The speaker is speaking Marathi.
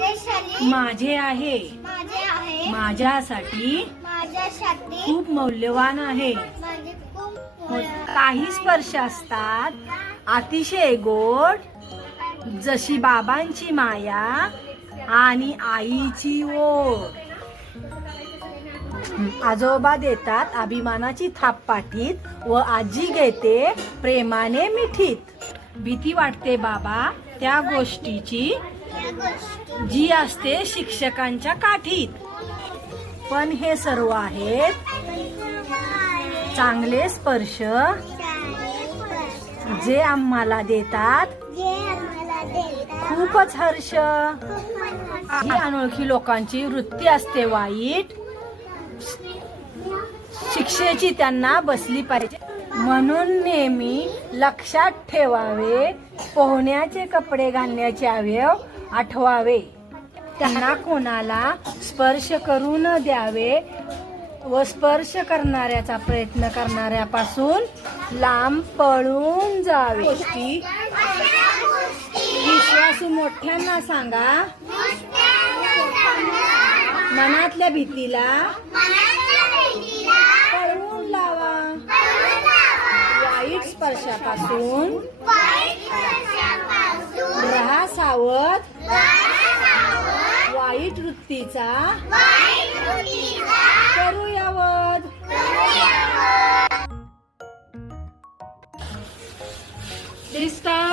माझे आहे माझ्यासाठी खूप मौल्यवान आहे. काही स्पर्श असतात अतिशय गोड, जशी बाबांची माया आणि आईची ओढ. आजोबा देतात अभिमानाची थाप पाठीत व आजी घेते प्रेमाने मिठीत. भीती वाटते बाबा त्या गोष्टीची जी असते शिक्षकांच्या काठीत. पण हे सर्व आहेत चांगले स्पर्श जे आम्हाला देतात खूपच हर्ष. ही अनोळखी लोकांची वृत्ती असते वाईट, शिक्षेची त्यांना बसली पाहिजे. म्हणून नेहमी लक्षात ठेवावे, पोहण्याचे कपडे घालण्याचे अवयव आठवावे. त्यांना कोणाला स्पर्श करू न द्यावे व स्पर्श करणाऱ्याचा प्रयत्न करणाऱ्यापासून लांब पळून जावे. विश्वासू मोठ्यांना सांगा, मनातल्या भीतीला पळवून लावा. वाईट स्पर्शापासून रहा सावध, वाईट वृत्तीचा करूया वध. This time